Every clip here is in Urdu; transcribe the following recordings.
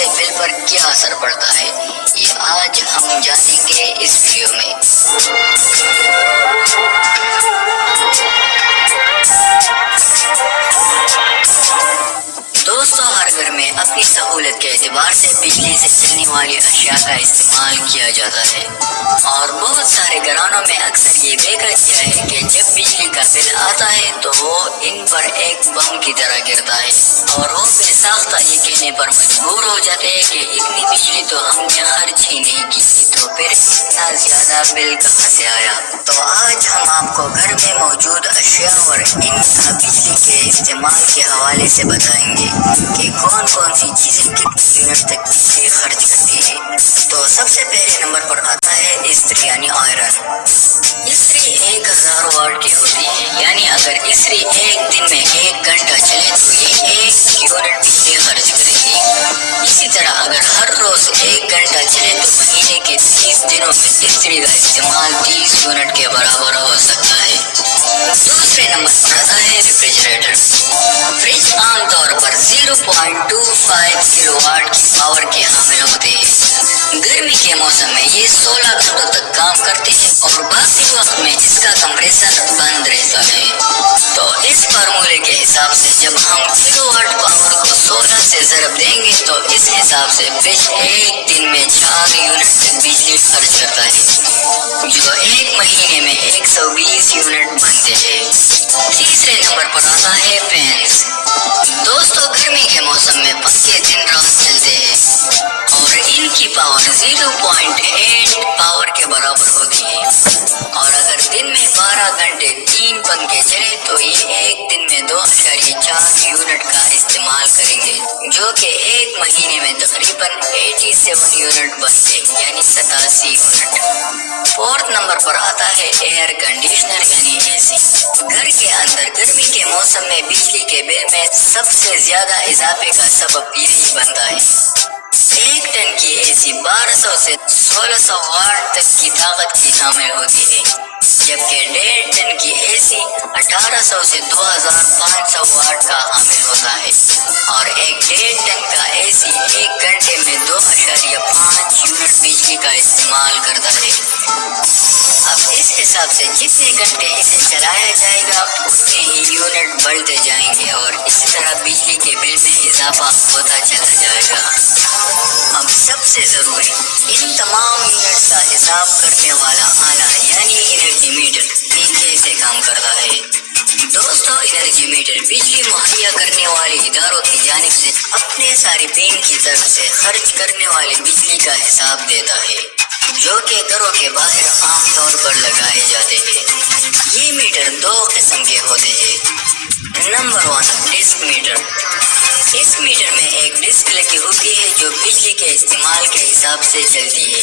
سے بل پر کیا اثر پڑتا ہے، یہ آج ہم جانیں گے اس ویڈیو میں۔ دوستو، ہر گھر میں اپنی سہولت کے اعتبار سے بجلی سے چلنے والی اشیاء کا استعمال کیا جاتا ہے، اور بہت سارے گھرانوں میں اکثر یہ دیکھا گیا ہے کہ جب بجلی کا بل آتا ہے تو وہ ان پر ایک بم کی طرح گرتا ہے، اور وہ بے ساختہ یہ کہنے پر مجبور ہو جاتے ہیں کہ اتنی بجلی تو ہم نے خرچ ہی نہیں کی تھی، تو پھر اتنا زیادہ بل کہاں سے آیا؟ تو آج ہم آپ کو گھر میں موجود اشیاء اور ان کا بجلی کے استعمال کے حوالے سے بتائیں گے کہ کون کون سی چیزیں کتنی یونٹ تک بجلی خرچ کرتی ہے۔ تو سب سے پہلے نمبر پر آتا ہے استری یعنی آئرن۔ استری 1000 واٹ کی ہوتی ہے، یعنی اگر استری ایک دن میں 1 گھنٹہ چلے تو یہ 1 یونٹ بجلی خرچ کرے گی۔ اسی طرح اگر ہر روز 1 گھنٹہ چلے تو مہینے کے 30 دنوں میں استری کا استعمال 30 یونٹ کے برابر ہو سکتا ہے۔ دوسرے نمبر پر آتا ہے ریفریجریٹر۔ فریج عام طور پر 0.25 کلو واٹ کی پاور کے حامل ہوتے ہیں۔ گرمی کے موسم میں یہ 16 گھنٹوں تک کام کرتے ہیں اور باقی وقت میں اس کا کمپریسر بند رہتا ہے۔ تو اس فارمولے کے حساب سے جب ہم کلو واٹ پاور کو 16 سے ضرب دیں گے تو اس حساب سے فریج ایک دن میں 4 یونٹ تک بجلی خرچ کرتا ہے، جو ایک مہینے میں 120 یونٹ بنتے ہیں۔ تیسرے نمبر پر آتا ہے فینس۔ دوستو، گرمی کے موسم میں پنکھے دن رات چلتے ہیں اور ان کی پاور 0.8 پاور کے برابر ہوتی ہے، اور اگر دن میں 12 گھنٹے 3 پنکھے چلے تو یہ ایک دن میں 2.4 یونٹ کا استعمال کریں گے، جو کہ ایک مہینے میں تقریباً 87 یونٹ بنتے ہیں، یعنی 87 یونٹ۔ فورتھ نمبر پر آتا ہے ایئر کنڈیشنر یعنی اے سی۔ گھر کے اندر گرمی کے موسم میں بجلی کے بل میں سب سے زیادہ اضافے کا سبب یہی بنتا ہے۔ 1 ٹن کی اے سی 1200 سے 1600 واٹ تک کی طاقت کی حامل ہوتی ہے، جبکہ 1.5 ٹن کی اے سی 1800 سے 2500 واٹ کا حامل ہوتا ہے، اور ایک 1.5 ٹن کا اے سی 1 گھنٹے میں 2.5 یونٹ بجلی کا استعمال کرتا ہے۔ اب اس حساب سے جتنے گھنٹے اسے چلایا جائے گا اتنے ہی یونٹ بڑھتے جائیں گے، اور اسی طرح بجلی کے بل میں اضافہ ہوتا چلا جائے گا۔ اب سب سے ضروری، ان تمام یونٹس کا حساب کرنے والا آلہ یعنی انرجی میٹر یہ کیسے کام کرتا ہے؟ دوستو، انرجی میٹر بجلی مہیا کرنے والے اداروں کی جانب سے اپنے صارفین کی طرف سے خرچ کرنے والی بجلی کا حساب دیتا ہے، جو کہ گھروں کے باہر عام طور پر لگائے جاتے ہیں۔ یہ میٹر 2 قسم کے ہوتے ہیں۔ Number 1، disc meter. اس میٹر میں ایک ڈسک لگی ہوتی ہے جو بجلی کے استعمال کے حساب سے چلتی ہے۔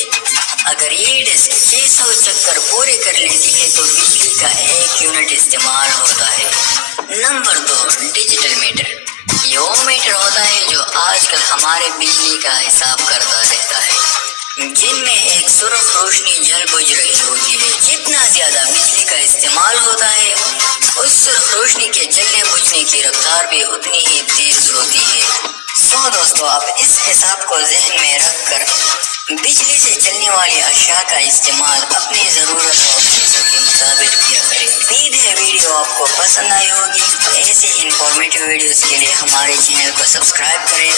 اگر یہ ڈسک 600 چکر پورے کر لیتی ہے تو بجلی کا 1 یونٹ استعمال ہوتا ہے۔ Number 2، digital meter. یہ وہ میٹر ہوتا ہے جو آج کل ہمارے بجلی کا حساب کرتا رہتا ہے، جن میں ایک سرخ روشنی جل بجھ رہی ہوتی ہے۔ جتنا زیادہ بجلی کا استعمال ہوتا ہے اس سرخ روشنی کے جلنے بجھنے کی رفتار بھی اتنی ہی تیز ہوتی ہے۔ دوستو، آپ اس حساب کو ذہن میں رکھ کر بجلی سے چلنے والی اشیاء کا استعمال اپنی ضرورت اور پیسوں کے مطابق کیا کریں۔ امید ہے ویڈیو آپ کو پسند آئی ہوگی۔ ایسے انفارمیٹیو ویڈیوز کے لیے ہمارے چینل کو سبسکرائب کریں۔